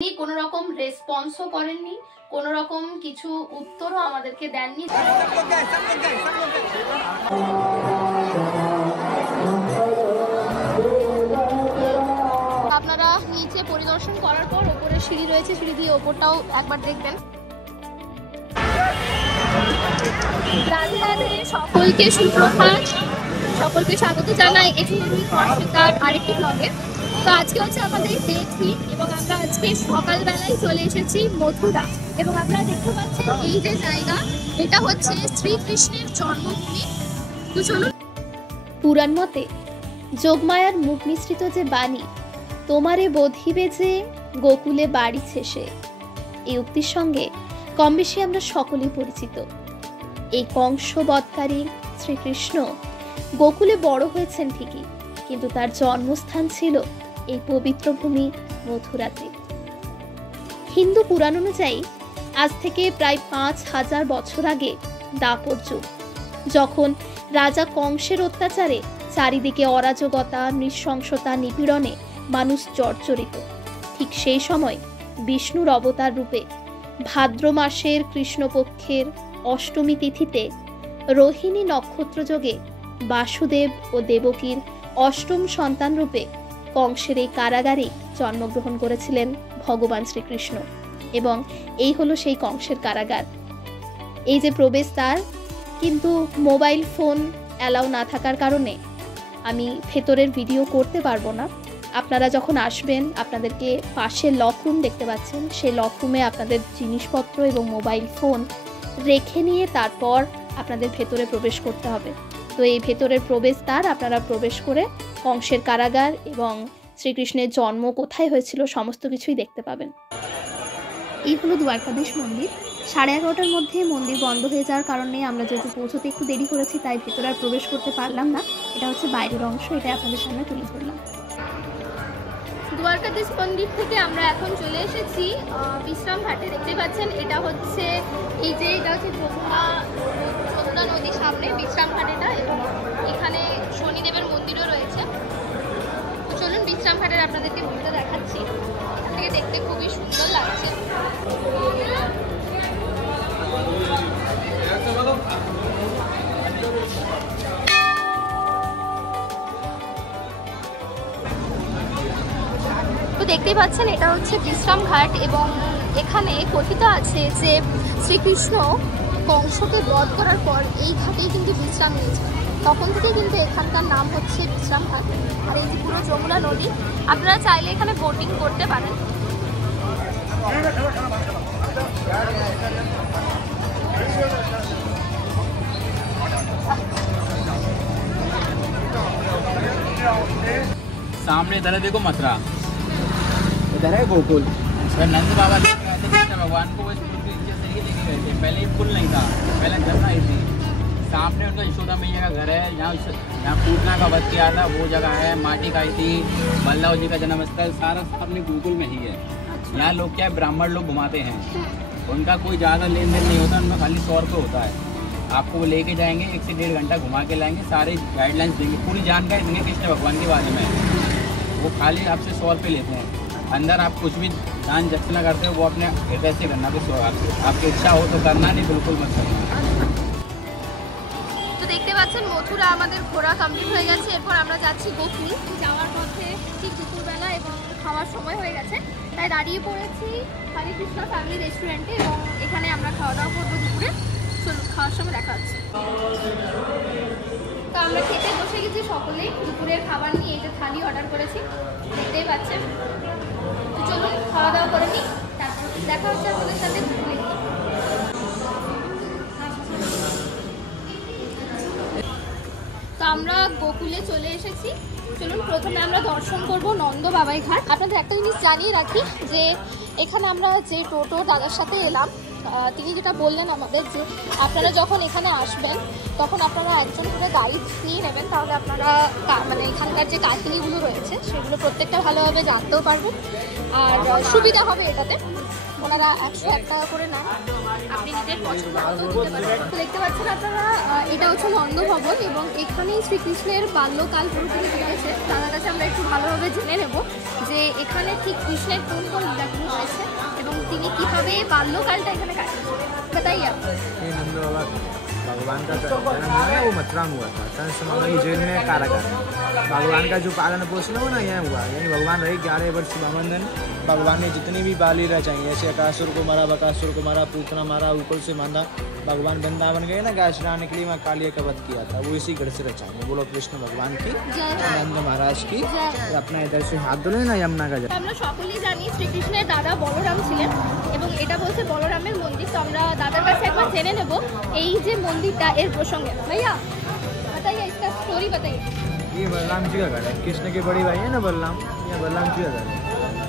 কোনো রকম রেসপন্সও করেননি, কোনো রকম কিছু উত্তরও আমাদেরকে দেননি। আপনারা নিচে পরিদর্শন করার পর ওপরে সিঁড়ি রয়েছে, সিঁড়ি দিয়ে ওপরটাও একবার দেখবেন। রাধে রাধে, সকলকে সুপ্রভাত, সকলকে স্বাগত জানাই এটিআর আরেকটি ব্লগে। তো আজকে হচ্ছে আমাদের ডে 3 এবং আমরা আজকে সকালবেলায় চলে এসেছি মথুরা এবং আপনারা দেখতে পাচ্ছেন এই যে জায়গা, এটা হচ্ছে শ্রীকৃষ্ণের জন্মভূমি। তো চলুন। পুরাণ মতে যোগমায়ার মুখ মিশ্রিত যে বাণী, তোমারে বোধিবে যে গোকুলে বাড়ি শেষে, এই উক্তির সঙ্গে কম বেশি আমরা সকলেই পরিচিত। এই কংস বধকারী শ্রীকৃষ্ণ গোকুলে বড় হয়েছেন ঠিকই, কিন্তু তার জন্মস্থান ছিল এই পবিত্র ভূমি মথুরাতে। হিন্দু পুরাণ অনুযায়ী আজ থেকে প্রায় 5000 বছর আগে দাপর যুগ, যখন রাজা কংসের অত্যাচারে চারিদিকে অরাজকতা, নৃশংসতা, নিপীড়নে মানুষ জর্জরিত, ঠিক সেই সময় বিষ্ণুর অবতার রূপে ভাদ্র মাসের কৃষ্ণপক্ষের অষ্টমী তিথিতে রোহিণী নক্ষত্র যোগে বাসুদেব ও দেবকীর অষ্টম সন্তান রূপে কংসের এই কারাগারে জন্মগ্রহণ করেছিলেন ভগবান শ্রীকৃষ্ণ। এবং এই হলো সেই কংসের কারাগার। এই যে প্রবেশদ্বার, কিন্তু মোবাইল ফোন অ্যালাউ না থাকার কারণে আমি ভেতরের ভিডিও করতে পারবো না। আপনারা যখন আসবেন আপনাদেরকে পাশে লক রুম দেখতে পাচ্ছেন, সেই লক রুমে আপনাদের জিনিসপত্র এবং মোবাইল ফোন রেখে নিয়ে তারপর আপনাদের ভেতরে প্রবেশ করতে হবে। তো এই ভেতরের প্রবেশদ্বার আপনারা প্রবেশ করে কংসের কারাগার এবং শ্রীকৃষ্ণের জন্ম কোথায় হয়েছিল সমস্ত কিছুই দেখতে পাবেন। এই হলো দ্বারকাধীশ মন্দির। 11:30টার মধ্যে মন্দির বন্ধ হয়ে যাওয়ার কারণে আমরা যেহেতু পৌঁছতে একটু দেরি করেছি, তাই ভেতরে আর প্রবেশ করতে পারলাম না। এটা হচ্ছে বাইরের অংশ, এটা আপনাদের সামনে তুলে ধরলাম। দ্বারকাধীশ মন্দির থেকে আমরা এখন চলে এসেছি বিশ্রাম ঘাটে। দেখতে পাচ্ছেন এটা হচ্ছে এই যে এটা হচ্ছে যমুনা নদীর সামনে বিশ্রাম ঘাট এটা, এবং এখানে শনিদেবের মন্দিরও রয়েছে। তো চলুন বিশ্রাম ঘাটের আপনাদেরকে ভিউটা দেখাচ্ছি। এখান থেকে দেখতে খুবই সুন্দর লাগছে। তো দেখতেই পাচ্ছেন এটা হচ্ছে বিশ্রাম ঘাট এবং এখানে কথিত আছে যে শ্রীকৃষ্ণ কংসকে বধ করার পর এই ঘাটেই কিন্তু বিশ্রাম নিয়েছেন। তখন থেকে কিন্তু এখানকার নাম হচ্ছে বিশ্রাম ঘাট। আর এই যে পুরো যমুনা নদী, আপনারা চাইলে এখানে বোটিং করতে পারেন। सामने इधर है, देखो मथुरा, इधर है गोकुल। नंद बाबा कृष्ण भगवान को इस पुल के नीचे से ही लेके गए थे। पहले पुल नहीं था, पहले झरना ही थी। सामने उनका यशोदा मैया का घर है, यहाँ पूतना का वध किया था वो जगह है, माटी खाई थी, बल्लभ जी का जन्म स्थल सारा अपने गोकुल में ही है। यहाँ लोग क्या ब्राह्मण लोग घुमाते हैं, उनका कोई ज़्यादा लेन देन नहीं होता, उनका खाली 100 रुपये होता है। आपको वो लेके जाएंगे, 1 से 1.5 घंटा घुमा के लाएंगे, सारे गाइडलाइंस देंगे, पूरी जानकारी देंगे कृष्ण भगवान के बारे में। वो खाली आपसे 100 रुपये लेते हैं। अंदर आप कुछ भी दान दक्षिणा करते हो वो अपने हृदय से करना, तो आपकी इच्छा हो तो करना, नहीं बिल्कुल मत करना। তো দেখতে পাচ্ছেন মথুরা আমাদের ঘোরা কমপ্লিট হয়ে গেছে। এরপর আমরা যাচ্ছি গোকুল। যাওয়ার পথে ঠিক দুপুরবেলা এবং খাওয়ার সময় হয়ে গেছে, তাই দাঁড়িয়ে পড়েছি হরে কৃষ্ণ ফ্যামিলি রেস্টুরেন্টে এবং এখানে আমরা খাওয়া দাওয়া করবো দুপুরে। চলুন, খাওয়ার সময় দেখা হচ্ছে। তো আমরা খেতে বসে গেছি সকলেই, দুপুরের খাবার নিয়ে এই যে থালি অর্ডার করেছি, দেখতেই পাচ্ছেন। তো চলুন খাওয়া দাওয়া করে নিই, তারপর দেখা হচ্ছে আপনাদের সাথে দুপুরে। তো আমরা গোকুলে চলে এসেছি। চলুন প্রথমে আমরা দর্শন করব নন্দ বাবাই ঘাট। আপনাদের একটা জিনিস জানিয়ে রাখি যে এখানে আমরা যে টোটো দাদার সাথে এলাম, তিনি যেটা বললেন আমাদের যে আপনারা যখন এখানে আসবেন তখন আপনারা একজন করে গাইড নিয়ে নেবেন, তাহলে আপনারা মানে এখানকার যে কাহিনিগুলো রয়েছে সেগুলো প্রত্যেকটা ভালোভাবে জানতেও পারবেন আর সুবিধা হবে এটাতে। ওনারা 101 টাকা করে নেন, আপনি নিজের পছন্দ মতো দিতে পারেন। দেখতে পাচ্ছেন আপনারা, এটা হচ্ছে নন্দ ভবন এবং এখানেই শ্রীকৃষ্ণের বাল্যকাল পুরোপুরি রয়েছে। তাদের কাছে আমরা একটু ভালোভাবে জেনে নেব যে এখানে ঠিক কৃষ্ণের কোন কোন লীলাগুলো রয়েছে। তিনি কিভাবে বাল্যকালটা এখানে কাটিয়েছিলেন बताइए आप। ये नंद बाबा भगवान का जन्म हुआ है वो मथुरा में हुआ था। कंस मामा की जेल में कारागार में भगवान का जो पालन पोषण हुआ ना यहाँ हुआ, यानी भगवान रहे 11 वर्ष बामंदन। भगवान ने जितनी भी बाली रचाई, जैसे अकासुर को मारा, बकासुर को मारा, पूतना मारा, ऊपर से बांधा, भगवान वृंदावन गए ना गाय चराने के लिए, वहाँ कालिया का वध किया था, वो इसी गढ़ से रचाई है। बोलो कृष्ण भगवान की, नंद महाराज की। और अपना इधर से हाथ धुले ना यमुना का जल। আমরা সকলেই জানি শ্রীকৃষ্ণের দাদা বলরাম ছিলেন এবং এটা বলছে বলরামের মন্দির। তো আমরা দাদার কাছে একবার জেনে নেব এই যে মন্দিরটা এর প্রসঙ্গে। ভাইয়া बताइए इसका स्टोरी बताइए। ये बलराम जी का घर है, कृष्ण के बड़े भाई है ना बलराम, ये बलराम जी का घर है,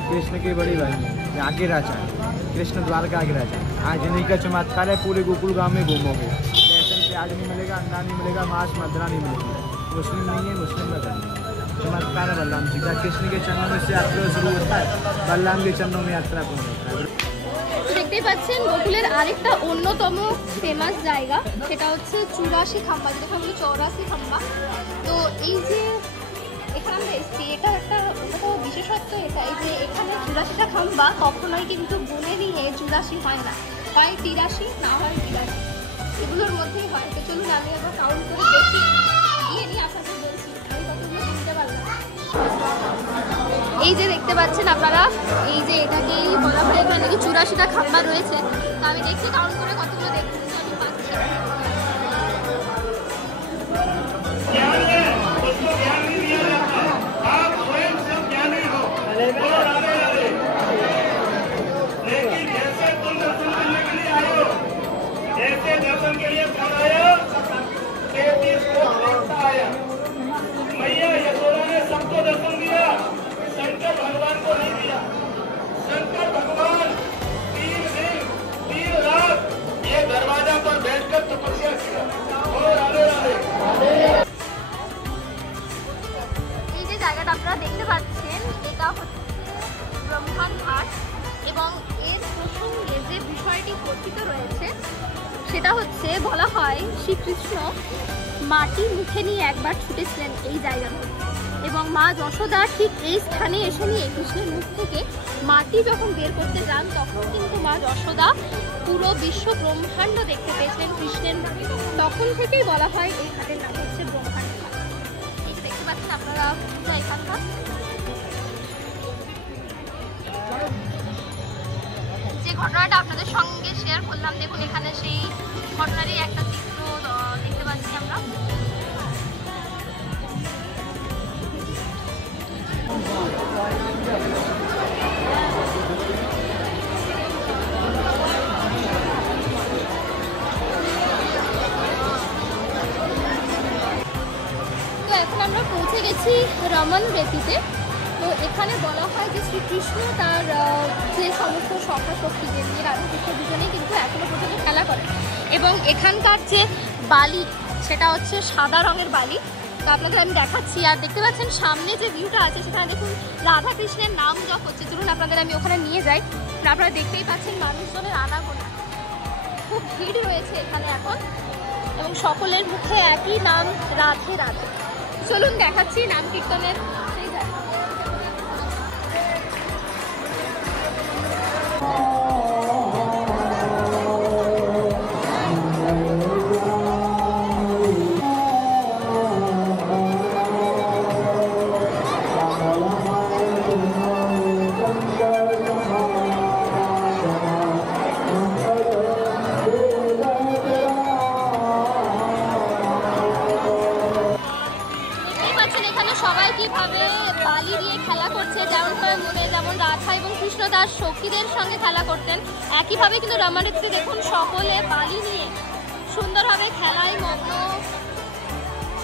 कृष्ण के बड़े भाई हैं, ये आगे राजा है, कृष्ण द्वारका आगे राजा है। आज इन्हीं का चमत्कार है, पूरे गोकुल गांव में घूमोगे, लहसुन प्याज नहीं मिलेगा, अंडा नहीं मिलेगा, मांस मदरा नहीं मिलेगी। मुस्लिम नहीं है, मुस्लिम का धर्म है। चमत्कार है बलराम जी का। कृष्ण के चरणों में से यात्रा शुरू होता है, बलराम के चरणों में यात्रा पूर्ण होता है। দেখতে পাচ্ছেন গোকুলের আরেকটা অন্যতম ফেমাস জায়গা, সেটা হচ্ছে 84 খাম্বা, যেটা বলি 84 খাম্বা। তো এই যে এখানে আমরা এসেছি, এটা একটা অন্যতম বিশেষত্ব এটাই যে এখানে 84টা খাম্বা কখনোই কিন্তু গুনে নিয়ে 84 হয় না, হয় 83 না হয় 82, এগুলোর মধ্যেই হয়। তো চলুন আমি আবার কাউন্ট করে দেখি, গিয়ে নিয়ে আপনাদের বলছি আমি কতগুলো শুনতে পারলাম। এই যে দেখতে পাচ্ছেন আপনারা, এই যে এটাকেই বলা হয় এখানে নাকি 84টা খাম্বা রয়েছে। তো আমি দেখছি কাউন্ট করে কতগুলো দেখুন আমি পাচ্ছি। मैया यशोदा ने सबको दर्शन दिया, शंकर भगवान को नहीं दिया। शंकर भगवान 3 दिन 3 रात ये दरवाजा पर बैठकर तपस्या किया। और राधे राधे। এই যে জায়গাটা আপনারা দেখতে পাচ্ছেন, এটা হচ্ছে ব্রহ্মাণ ঘাট এবং এর প্রসঙ্গে যে বিষয়টি কথিত রয়েছে সেটা হচ্ছে বলা হয় শ্রীকৃষ্ণ মাটি মুখে নিয়ে একবার ছুটেছিলেন এই জায়গার মধ্যে এবং মা যশোদা ঠিক এই স্থানে এসে নিয়ে কৃষ্ণের মুখ থেকে মাটি যখন বের করতে যান তখন কিন্তু মা যশোদা পুরো বিশ্ব ব্রহ্মাণ্ড দেখতে পেয়েছিলেন কৃষ্ণের মুখে। তখন থেকেই বলা হয় এই ঘাটের নাম হচ্ছে ব্রহ্মাণ্ড ঘাট। এই যে দেখতে পাচ্ছেন আপনারা পূজা এখানকার। যে ঘটনাটা আপনাদের সঙ্গে শেয়ার করলাম, দেখুন এখানে সেই ঘটনারই একটা চিত্র দেখতে পাচ্ছি আমরা। তো এখন আমরা পৌঁছে গেছি রমন বেতিতে। তো এখানে বলা হয় যে শ্রীকৃষ্ণ তার যে সমস্ত সখা শক্তিদের নিয়ে রাধাকৃষ্ণ দুজনেই কিন্তু এখনো পর্যন্ত খেলা করে এবং এখানকার যে বালি সেটা হচ্ছে সাদা রঙের বালি। তো আপনাদের আমি দেখাচ্ছি। আর দেখতে পাচ্ছেন সামনে যে ভিউটা আছে সেখানে দেখুন রাধাকৃষ্ণের নাম জপ হচ্ছে। চলুন আপনাদের আমি ওখানে নিয়ে যাই। আপনারা দেখতেই পাচ্ছেন মানুষজনের আনাগোনা, খুব ভিড় রয়েছে এখানে এখন এবং সকলের মুখে একই নাম রাধে রাধে। চলুন দেখাচ্ছি নাম কীর্তনের সেই জায়গা। সবাই কিভাবে বালি দিয়ে খেলা করছে, যেমন মনে যেমন রাধা এবং কৃষ্ণ তার সখীদের সঙ্গে খেলা করতেন, একইভাবে কিন্তু রমণীতে দেখুন সকলে বালি নিয়ে সুন্দরভাবে খেলায় মগ্ন।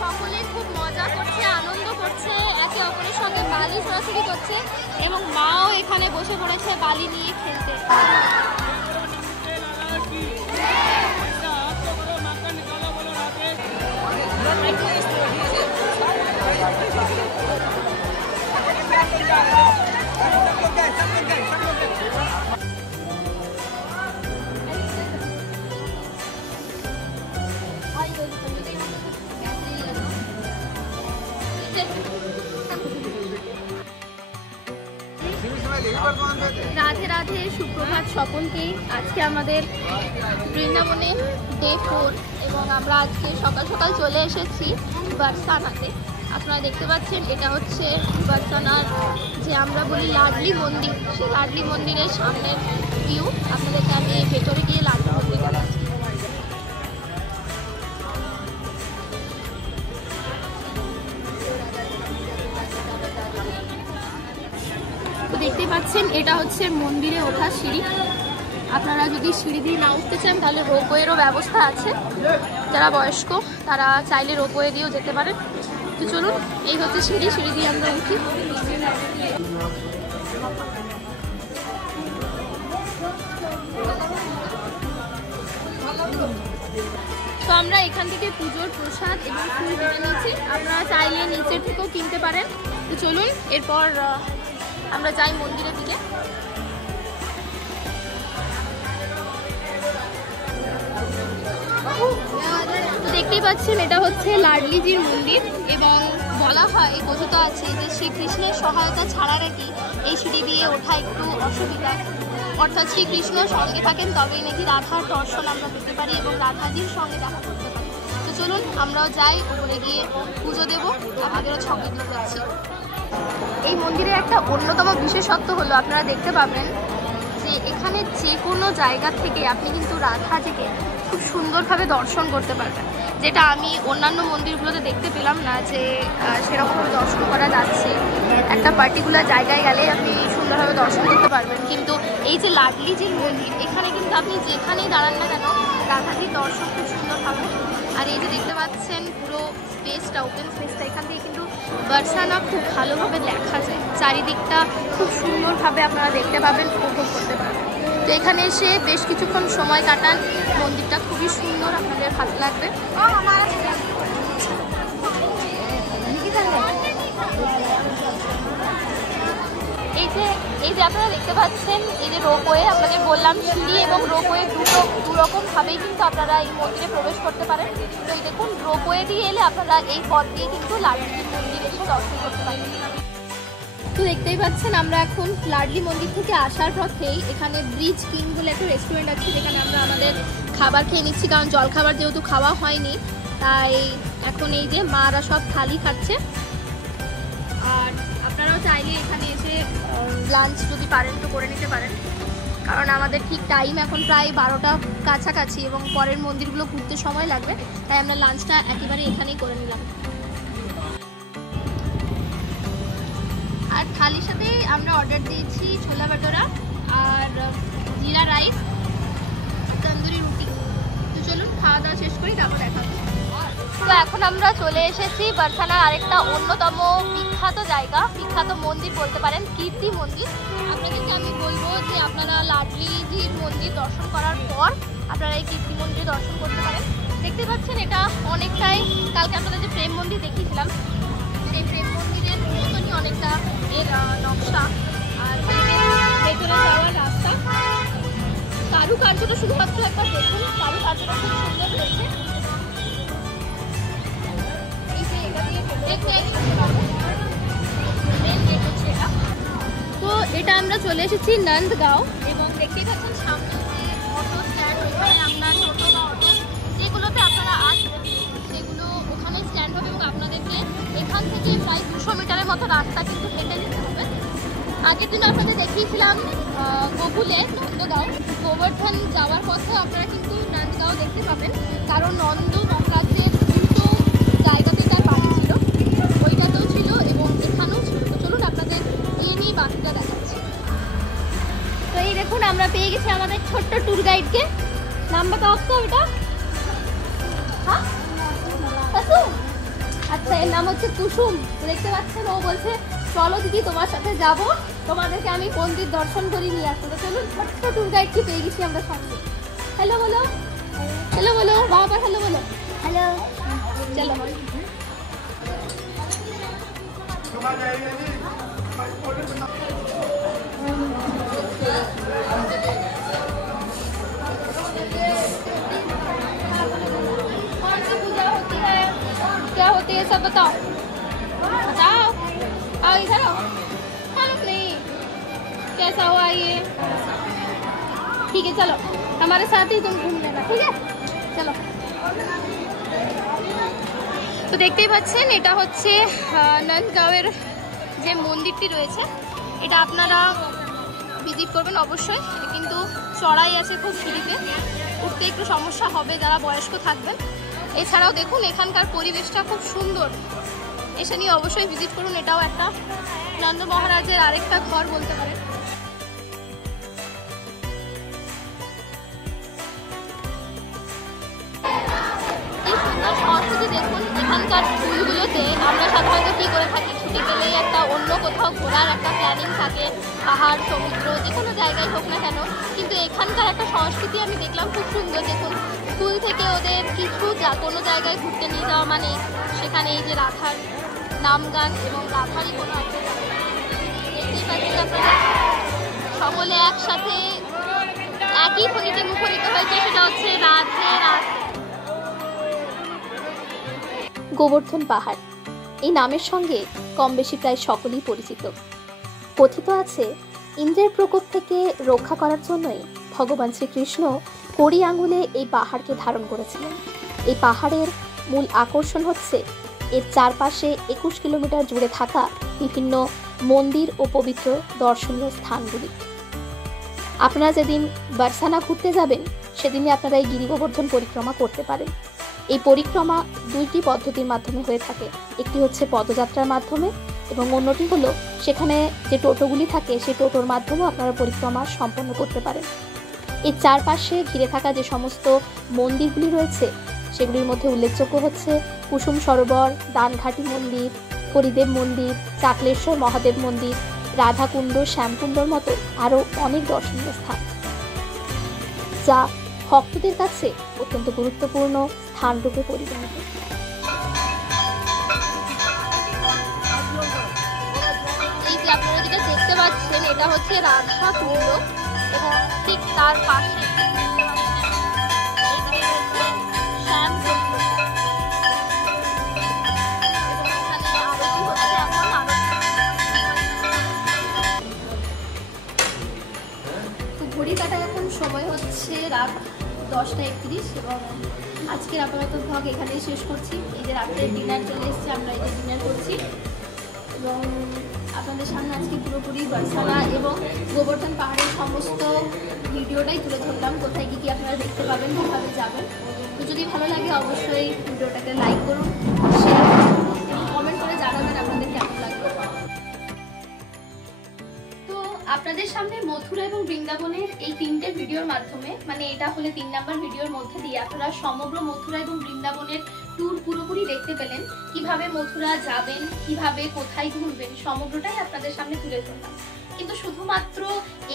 সকলে খুব মজা করছে, আনন্দ করছে, একে অপরের সঙ্গে বালি ছোড়াছুড়ি করছে এবং মাও এখানে বসে পড়েছে বালি নিয়ে খেলতে। রাধে রাধে, সুপ্রভাত সুপ্রভাত সকলকেই। আজকে আমাদের বৃন্দাবনে ডে 4 এবং আমরা আজকে সকাল সকাল চলে এসেছি বারসানাতে। আপনারা দেখতে পাচ্ছেন এটা হচ্ছে বারসানার যে আমরা বলি লাডলি মন্দির, সেই লাডলি মন্দিরের সামনের ভিউ। আপনাদেরকে আমি ভেতরে গিয়ে লাডলি মন্দির দেখাচ্ছি। তো দেখতে পাচ্ছেন এটা হচ্ছে মন্দিরে ওঠার সিঁড়ি। আপনারা যদি সিঁড়ি দিয়ে না উঠতে চান তাহলে রোপওয়েরও ব্যবস্থা আছে। যারা বয়স্ক তারা চাইলে রোপওয়ে দিয়েও যেতে পারেন। তো চলুন, এই হচ্ছে সিঁড়ি, সিঁড়ি দিয়ে আমরা উঠি। তো আমরা এখান থেকে পুজোর প্রসাদ এবং ফুল কিনে নিয়েছি। আপনারা চাইলে নিচের থেকেও কিনতে পারেন। তো চলুন এরপর আমরা যাই মন্দিরের দিকে। তো দেখতেই পাচ্ছেন এটা হচ্ছে লাডলিজির মন্দির এবং বলা হয়, কথিত আছে যে শ্রীকৃষ্ণের সহায়তা ছাড়া নাকি এই সিঁড়ি দিয়ে ওঠা একটু অসুবিধা। অর্থাৎ শ্রীকৃষ্ণ সঙ্গে থাকেন তবেই নাকি রাধার দর্শন আমরা পেতে পারি এবং রাধাজির সঙ্গে দেখা করতে পারি। তো চলুন আমরাও যাই, ওপরে গিয়ে পুজো দেবো। আমাদেরও ছবি তুলে যাচ্ছি। এই মন্দিরের একটা অন্যতম বিশেষত্ব হলো আপনারা দেখতে পাবেন যে এখানে যে কোনো জায়গা থেকে আপনি কিন্তু রাধাজিকে খুব সুন্দরভাবে দর্শন করতে পারবেন, যেটা আমি অন্যান্য মন্দিরগুলোতে দেখতে পেলাম না যে সেরকমভাবে দর্শন করা যাচ্ছে। একটা পার্টিকুলার জায়গায় গেলে আপনি সুন্দরভাবে দর্শন করতে পারবেন, কিন্তু এই যে লাডলিজির মন্দির এখানে কিন্তু আপনি যেখানেই দাঁড়ান না কেন রাধাজির দর্শন খুব সুন্দর হবে। আর এই যে দেখতে পাচ্ছেন পুরো স্পেসটা, ওপেন স্পেসটা, এখান থেকে কিন্তু বারসানা খুব ভালোভাবে দেখা যায়। চারিদিকটা খুব সুন্দরভাবে আপনারা দেখতে পাবেন, উপভোগ করতে পারবেন। তো এখানে এসে বেশ কিছুক্ষণ সময় কাটান। মন্দিরটা খুবই সুন্দর, আপনাদের ভালো লাগবে। এই যে আপনারা দেখতে পাচ্ছেন এই যে রোপওয়ে, আপনাদের বললাম সিঁড়ি এবং রোপওয়ে দু রকমভাবেই কিন্তু আপনারা এই মন্দিরে প্রবেশ করতে পারেন। তো এই দেখুন, রোপওয়ে দিয়ে এলে আপনারা এই পথ দিয়ে কিন্তু লাডলি মন্দির এসে দর্শন করতে পারেন। তো দেখতেই পাচ্ছেন আমরা এখন লাডলি মন্দির থেকে আসার পথেই এখানে ব্রিজ কিং বলে একটা রেস্টুরেন্ট আছে, যেখানে আমরা আমাদের খাবার খেয়ে নিচ্ছি। কারণ জলখাবার যেহেতু খাওয়া হয়নি, তাই এখন এই যে মারা সব থালি খাচ্ছে। আর আপনারাও চাইলে এখানে এসে লাঞ্চ যদি পারেন তো করে নিতে পারেন, কারণ আমাদের ঠিক টাইম এখন প্রায় 12টা কাছাকাছি এবং পরের মন্দিরগুলো ঘুরতে সময় লাগবে, তাই আমরা লাঞ্চটা একেবারে এখানেই করে নিলাম। আর থালির সাথে আমরা অর্ডার দিয়েছি ছোলা ভাটোরা আর জিরা রাইস, তন্দুরি রুটি। তো চলুন খাওয়া দাওয়া শেষ করি, তারপর দেখা হবে। তো এখন আমরা চলে এসেছি বারসানার আরেকটা অন্যতম বিখ্যাত জায়গা, বিখ্যাত মন্দির বলতে পারেন, কীর্তি মন্দির। আপনাদেরকে আমি বলবো যে আপনারা লাডলিজির মন্দির দর্শন করার পর আপনারা এই কীর্তি মন্দির দর্শন করতে পারেন। দেখতে পাচ্ছেন এটা অনেকটাই কালকে আপনাদের যে প্রেম মন্দির দেখিয়েছিলাম সেই প্রেম মন্দিরের মতনই অনেকটা এর নকশা। আর ভেতরে যাওয়ার রাস্তা, কারুকার্যটা শুধুমাত্র একবার দেখুন, কারুকার্যটা খুব সুন্দর হয়েছে। তো এটা আমরা চলে এসেছি নন্দগাঁও এবং দেখতেই পাচ্ছেন সামনে যে অটো স্ট্যান্ড, ওখানে আমরা টোটো বা অটো যেগুলোতে আপনারা আসবেন সেগুলো ওখানে স্ট্যান্ড হবে এবং আপনাদেরকে এখান থেকে প্রায় 200 মিটারের মতো রাস্তা কিন্তু হেঁটে নিতে হবে। আগের দিন আপনাদের দেখিয়েছিলাম গোকুলে নন্দগাঁও, গোবর্ধন যাওয়ার পথে আপনারা কিন্তু নন্দগাঁও দেখতে পাবেন, কারণ নন্দগঙ্গাতে দুটো জায়গাতে তার বাড়ি ছিল, ওইটাতেও ছিল এবং এখানেও ছিল। তো চলুন আপনাদের এই নিয়ে বাকিটা দেখাচ্ছি। তো এই দেখুন আমরা পেয়ে গেছি আমাদের ছোট্ট ট্যুর গাইডকে। নাম বাতাও তো এটা? হ্যাঁ, আচ্ছা, এর নাম হচ্ছে কুসুম। দেখতে পাচ্ছেন ও বলছে চলো দিদি তোমার সাথে যাব, তোমাদেরকে আমি মন্দির দর্শন করে নিয়ে আসবো। তো চলুন, ছোট্ট ট্যুর গাইডকে পেয়ে গেছি আমরা সঙ্গে। হ্যালো বলো, হ্যালো বলো, বাবা হ্যালো বলো, হ্যালো। চলো क्या होती है सब बताओ, बताओ, आओ इधर आओ। नहीं कैसा हुआ ये? ठीक है चलो हमारे साथ ही तुम घूम लेना ठीक है चलो। তো দেখতেই পাচ্ছেন এটা হচ্ছে নন্দগাঁওয়ের যে মন্দিরটি রয়েছে, এটা আপনারা ভিজিট করবেন অবশ্যই, কিন্তু চড়াই আছে খুব, সিঁড়িতে উঠতে একটু সমস্যা হবে যারা বয়স্ক থাকবেন। এছাড়াও দেখুন এখানকার পরিবেশটা খুব সুন্দর, এসে নিয়ে অবশ্যই ভিজিট করুন। এটাও একটা নন্দ মহারাজের আরেকটা ঘর বলতে পারেন। সংস্কৃতি দেখুন, এখানকার স্কুলগুলোতে আমরা সাধারণত কী করে থাকি, ছুটি পেলেই একটা অন্য কোথাও ঘোরার একটা প্ল্যানিং থাকে, পাহাড় সমুদ্র যে কোনো জায়গায় হোক না কেন, কিন্তু এখানকার একটা সংস্কৃতি আমি দেখলাম খুব সুন্দর। দেখুন স্কুল থেকে ওদের কিছু কোনো জায়গায় ঘুরতে নিয়ে যাওয়া মানে সেখানে এই যে রাধার নাম গান এবং রাধারই কোনো একটা দেখতেই পাচ্ছি আপনারা সকলে একসাথে একই ধ্বনিতে মুখরিত হয়েছে, সেটা হচ্ছে রাধে রাধে। গোবর্ধন পাহাড় এই নামের সঙ্গে কম বেশি প্রায় সকলেই পরিচিত। কথিত আছে ইন্দ্রের প্রকোপ থেকে রক্ষা করার জন্যই ভগবান শ্রীকৃষ্ণ কড়ি আঙুলে এই পাহাড়কে ধারণ করেছিলেন। এই পাহাড়ের মূল আকর্ষণ হচ্ছে এর চারপাশে 21 কিলোমিটার জুড়ে থাকা বিভিন্ন মন্দির ও পবিত্র দর্শনীয় স্থানগুলি। আপনারা যেদিন বারসানা ঘুরতে যাবেন সেদিনই আপনারা এই গিরি গোবর্ধন পরিক্রমা করতে পারেন। এই পরিক্রমা দুইটি পদ্ধতির মাধ্যমে হয়ে থাকে, একটি হচ্ছে পদযাত্রার মাধ্যমে এবং অন্যটি হলো সেখানে যে টোটোগুলি থাকে সেই টোটোর মাধ্যমেও আপনারা পরিক্রমা সম্পন্ন করতে পারেন। এই চারপাশে ঘিরে থাকা যে সমস্ত মন্দিরগুলি রয়েছে সেগুলির মধ্যে উল্লেখযোগ্য হচ্ছে কুসুম সরোবর, দানঘাটি মন্দির, হরিদেব মন্দির, চাকলেশ্বর মহাদেব মন্দির, রাধাকুণ্ড, শ্যামকুণ্ডর মতো আরও অনেক দর্শনীয় স্থান, যা ভক্তদের কাছে অত্যন্ত গুরুত্বপূর্ণ স্থানরূপে পরিগণিত। এই যে আপনারা যেটা দেখতে পাচ্ছেন এটা হচ্ছে রাধাকুণ্ড এবং ঠিক তার পাশে শ্যামকুণ্ড এবং এখানে আরতি হচ্ছে এখন তো ঘড়ি কাটা এখন সময় হচ্ছে রাত 10:31 এবং আজকের আপাতত ব্লগ এখানেই শেষ করছি। এই যে রাত্রের ডিনার চলে এসেছে, আমরা এই যে ডিনার করছি এবং আপনাদের সামনে আজকে পুরোপুরি বারসানা এবং গোবর্ধন পাহাড়ের সমস্ত ভিডিওটাই তুলে ধরলাম, কোথায় কী কী আপনারা দেখতে পাবেন, কীভাবে যাবেন। তো যদি ভালো লাগে অবশ্যই ভিডিওটাকে লাইক করুন, শেয়ার করুন এবং কমেন্ট করে জানাবেন আপনাদের কেমন লাগবে। আপনাদের সামনে মথুরা এবং বৃন্দাবনের এই তিনটে ভিডিওর মাধ্যমে, মানে এটা হলে 3 নাম্বার ভিডিওর মধ্যে দিয়ে আপনারা সমগ্র মথুরা এবং বৃন্দাবনের ট্যুর পুরোপুরি দেখতে পেলেন। কিভাবে মথুরা যাবেন, কিভাবে কোথায় ঘুরবেন, সমগ্রটাই আপনাদের সামনে তুলে ধরলাম। কিন্তু শুধুমাত্র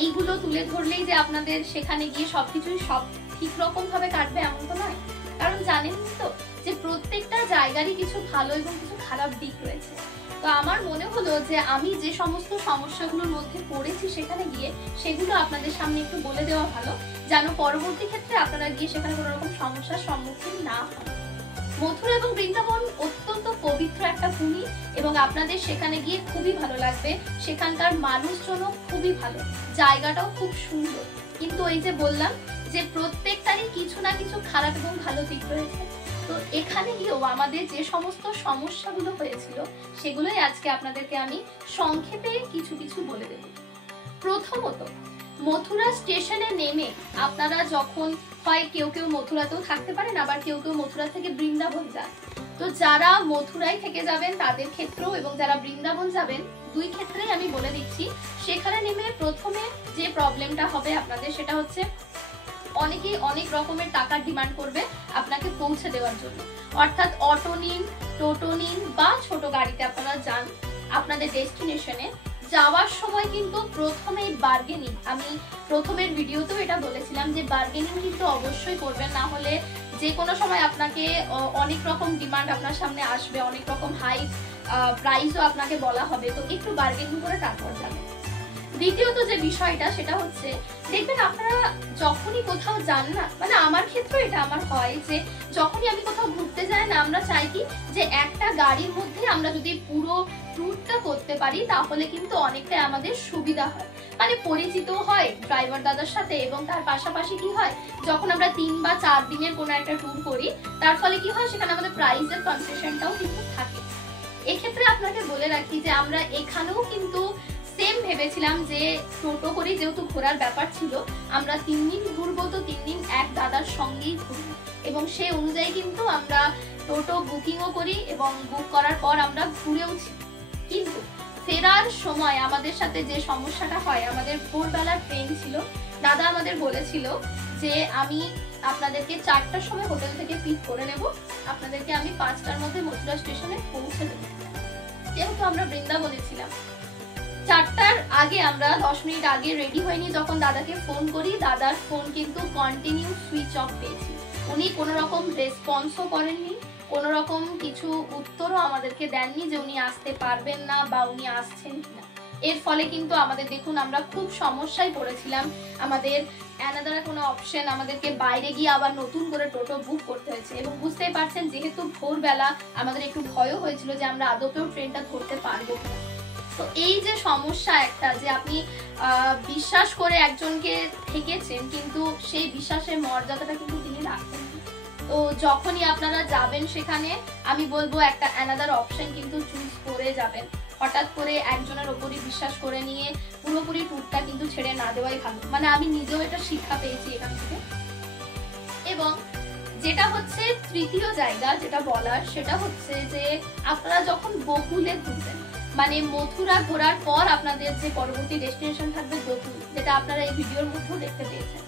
এইগুলো তুলে ধরলেই যে আপনাদের সেখানে গিয়ে সবকিছুই সব ঠিক রকম ভাবে কাটবে এমন তো নয়, কারণ জানেন তো যে প্রত্যেকটা জায়গারই কিছু ভালো এবং কিছু খারাপ দিক রয়েছে। তো আমার মনে হলো যে আমি যে সমস্ত সমস্যাগুলোর মধ্যে পড়েছি সেখানে গিয়ে সেগুলো আপনাদের সামনে একটু বলে দেওয়া ভালো, যেন পরবর্তী ক্ষেত্রে আপনারা গিয়ে সেখানে কোনো রকম সমস্যার সম্মুখীন না হন। মথুরা এবং বৃন্দাবন অত্যন্ত পবিত্র একটা ভূমি এবং আপনাদের সেখানে গিয়ে খুবই ভালো লাগবে। সেখানকার মানুষজনও খুবই ভালো, জায়গাটাও খুব সুন্দর, কিন্তু এই যে বললাম যে প্রত্যেকটারই কিছু না কিছু খারাপ এবং ভালো দিক রয়েছে। তো এখানে গিয়েও আমাদের যে সমস্ত সমস্যাগুলো হয়েছিল সেগুলোই আজকে আপনাদেরকে আমি সংক্ষেপে কিছু কিছু বলে দেব। প্রথমত, মথুরা স্টেশনে নেমে আপনারা যখন হয় কেউ কেউ মথুরাতেও থাকতে পারেন, আবার কেউ কেউ মথুরা থেকে বৃন্দাবন যান। তো যারা মথুরায় থেকে যাবেন তাদের ক্ষেত্রেও এবং যারা বৃন্দাবন যাবেন দুই ক্ষেত্রেই আমি বলে দিচ্ছি, সেখানে নেমে প্রথমে যে প্রবলেমটা হবে আপনাদের সেটা হচ্ছে অনেকেই অনেক রকমের টাকার ডিমান্ড করবে আপনাকে পৌঁছে দেওয়ার জন্য। অর্থাৎ অটো নিন, টোটো নিন বা ছোট গাড়িতে আপনারা যান আপনাদের ডেস্টিনেশনে। যাওয়ার সময় কিন্তু প্রথমেই বার্গেনিং, আমি প্রথমের ভিডিওতেও এটা বলেছিলাম যে বার্গেনিং কিন্তু অবশ্যই করবেন, না হলে যে কোনো সময় আপনাকে অনেক রকম ডিমান্ড আপনার সামনে আসবে, অনেক রকম হাই প্রাইসও আপনাকে বলা হবে, তো একটু বার্গেনিং করে তারপর যাবেন। দ্বিতীয়ত যে বিষয়টা সেটা হচ্ছে, দেখবেন আপনারা যখনই কোথাও যান না, মানে আমার ক্ষেত্রে এটা আমার হয় যে যখনই আমি কোথাও ঘুরতে যাই না, আমরা চাই কি যে একটা গাড়ির মধ্যে আমরা যদি পুরো ট্যুরটা করতে পারি তাহলে কিন্তু অনেকটাই আমাদের সুবিধা হয়, মানে পরিচিত হয় ড্রাইভার দাদার সাথে, এবং তার পাশাপাশি কি হয় যখন আমরা 3 বা 4 দিনের কোনো একটা ট্যুর করি তার ফলে কি হয় সেখানে আমাদের প্রাইসের কনসেশনটাও কিন্তু থাকে। এক্ষেত্রে আপনাকে বলে রাখি যে আমরা এখানেও কিন্তু সেম ভেবেছিলাম যে টোটো করে যেহেতু ঘোরার ব্যাপার ছিল, আমরা 3 দিন ঘুরবো, তো 3 দিন এক দাদার সঙ্গেই ঘুরবো, এবং সেই অনুযায়ী কিন্তু আমরা টোটো বুকিংও করি এবং বুক করার পর আমরা ঘুরেওছি। কিন্তু ফেরার সময় আমাদের সাথে যে সমস্যাটা হয়, আমাদের ভোরবেলার ট্রেন ছিল, দাদা আমাদের বলেছিল যে আমি আপনাদেরকে 4টার সময় হোটেল থেকে পিক করে নেব, আপনাদেরকে আমি 5টার মধ্যে মথুরা স্টেশনে পৌঁছে দেবো। যেহেতু আমরা বৃন্দাবনে ছিলাম, 4টার আগে আমরা 10 মিনিট আগে রেডি হয়নি, যখন দাদাকে ফোন করি দাদার ফোন কিন্তু কন্টিনিউ সুইচ অফ পেয়েছি, উনি কোনো রকম রেসপন্সও করেননি, কোনো রকম কিছু উত্তরও আমাদেরকে দেননি যে উনি আসতে পারবেন না বা উনি আসছেন কিনা। এর ফলে কিন্তু আমাদের দেখুন আমরা খুব সমস্যায় পড়েছিলাম, আমাদের অ্যানাদার কোনো অপশন, আমাদেরকে বাইরে গিয়ে আবার নতুন করে টোটো বুক করতে হয়েছে। এবং বুঝতেই পারছেন যেহেতু ভোরবেলা আমাদের একটু ভয়ও হয়েছিল যে আমরা আদতেও ট্রেনটা ধরতে পারবো না। তো এই যে সমস্যা একটা, যে আপনি বিশ্বাস করে একজনকে থেকেছেন কিন্তু সেই বিশ্বাসের মর্যাদাটা কিন্তু তিনি রাখেন। তো যখনই আপনারা যাবেন সেখানে আমি বলবো একটা অ্যানাদার অপশন কিন্তু চুজ করে যাবেন। হঠাৎ করে একজনের ওপরই বিশ্বাস করে নিয়ে পুরোপুরি ট্যুরটা কিন্তু ছেড়ে না দেওয়াই ভালো, মানে আমি নিজেও এটা শিক্ষা পেয়েছি এখান থেকে। এবং যেটা হচ্ছে তৃতীয় জায়গা যেটা বলার, সেটা হচ্ছে যে আপনারা যখন গোকুলে ঘুরবেন, মানে মথুরা ঘোরার পর আপনাদের যে পরবর্তী ডেস্টিনেশন থাকবে গোকুল, যেটা আপনারা এই ভিডিওর মধ্যেও দেখতে পেয়েছেন।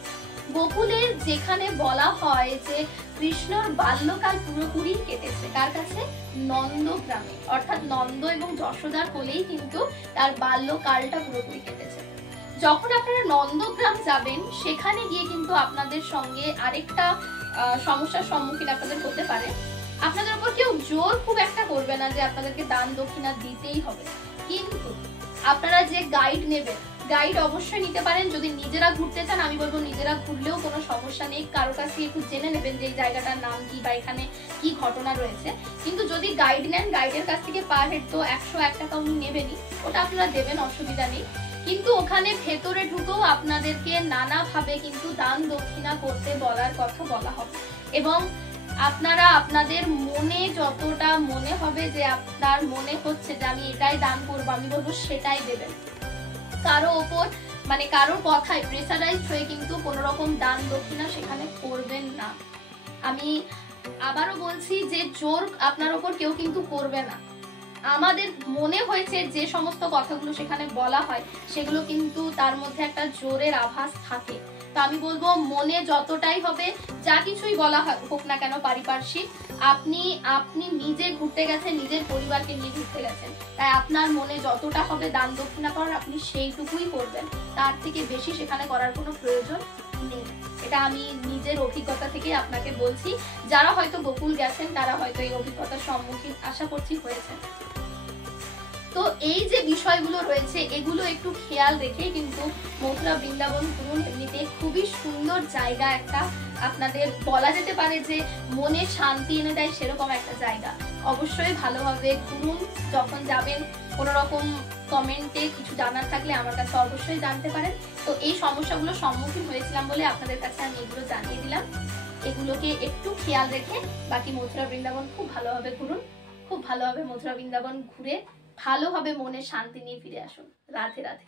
গোকুলের যেখানে বলা হয় যে কৃষ্ণর বাল্যকাল পুরোপুরি কেটেছে কার কাছে, নন্দগ্রামে, অর্থাৎ নন্দ এবং যশোদার কোলেই কিন্তু তার বাল্যকালটা পুরোপুরি কেটেছে। যখন আপনারা নন্দগ্রাম যাবেন সেখানে গিয়ে কিন্তু আপনাদের সঙ্গে আরেকটা সমস্যার সম্মুখীন আপনাদের হতে পারে। আপনাদের উপর কেউ জোর খুব একটা করবে না যে আপনাদেরকে দান দক্ষিণা দিতেই হবে, কিন্তু আপনারা যে গাইড নেবেন, গাইড অবশ্যই নিতে পারেন। যদি নিজেরা ঘুরতে চান আমি বলবো নিজেরা ঘুরলেও কোনো সমস্যা নেই, কারো কাছে একটু জেনে নেবেন যে এই জায়গাটার নাম কি বা এখানে কি ঘটনা রয়েছে। কিন্তু যদি গাইড নেন, গাইডের কাছ থেকে পার হেড তো 101 টাকা উনি নেবেনই, ওটা আপনারা দেবেন, অসুবিধা নেই। কিন্তু ওখানে ভেতরে ঢুকেও আপনাদেরকে নানাভাবে কিন্তু দান দক্ষিণা করতে বলার কথা বলা হবে, এবং আপনারা আপনাদের মনে যতটা মনে হবে যে আপনার মনে হচ্ছে যে আমি এটাই দান করবো, আমি বলবো সেটাই দেবেন। কারো ওপর মানে কারোর কথায় প্রেসারাইজড হয়ে কিন্তু কোনো রকম দান দক্ষিণা সেখানে করবেন না। আমি আবারও বলছি যে জোর আপনার ওপর কেউ কিন্তু করবে না। আমাদের মনে হয়েছে যে সমস্ত কথাগুলো সেখানে বলা হয় সেগুলো কিন্তু তার মধ্যে একটা জোরের আভাস থাকে। তো আমি বলবো মনে যতটাই হবে, যা কিছুই বলা হোক না কেন পারিপার্শ্বিক, আপনি নিজে ঘুরতে গেছেন, নিজের পরিবারকে নিয়ে ঘুরতে গেছেন, তাই আপনার মনে যতটা হবে দান দক্ষিণা করার আপনি সেইটুকুই করবেন, তার থেকে বেশি সেখানে করার কোনো প্রয়োজন নেই। এটা আমি নিজের অভিজ্ঞতা থেকে আপনাকে বলছি, যারা হয়তো গোকুল গেছেন তারা হয়তো এই অভিজ্ঞতার সম্মুখীন আশা করছি হয়েছে। তো এই যে বিষয়গুলো রয়েছে এগুলো একটু খেয়াল রেখে কিন্তু মথুরা বৃন্দাবন ঘুরুন। এমনিতে খুবই সুন্দর জায়গা একটা, আপনাদের বলা যেতে পারে যে মনে শান্তি এনে দেয় সেরকম একটা জায়গা। অবশ্যই ভালোভাবে ঘুরুন, যখন যাবেন কোনো রকম কমেন্টে কিছু জানার থাকলে আমার কাছে অবশ্যই জানতে পারেন। তো এই সমস্যাগুলো সম্মুখীন হয়েছিলাম বলে আপনাদের কাছে আমি এগুলো জানিয়ে দিলাম। এগুলোকে একটু খেয়াল রেখে বাকি মথুরা বৃন্দাবন খুব ভালোভাবে ঘুরুন, খুব ভালোভাবে মথুরা বৃন্দাবন ঘুরে ভালোভাবে মনে শান্তি নিয়ে ফিরে আসুন। রাধে রাধে।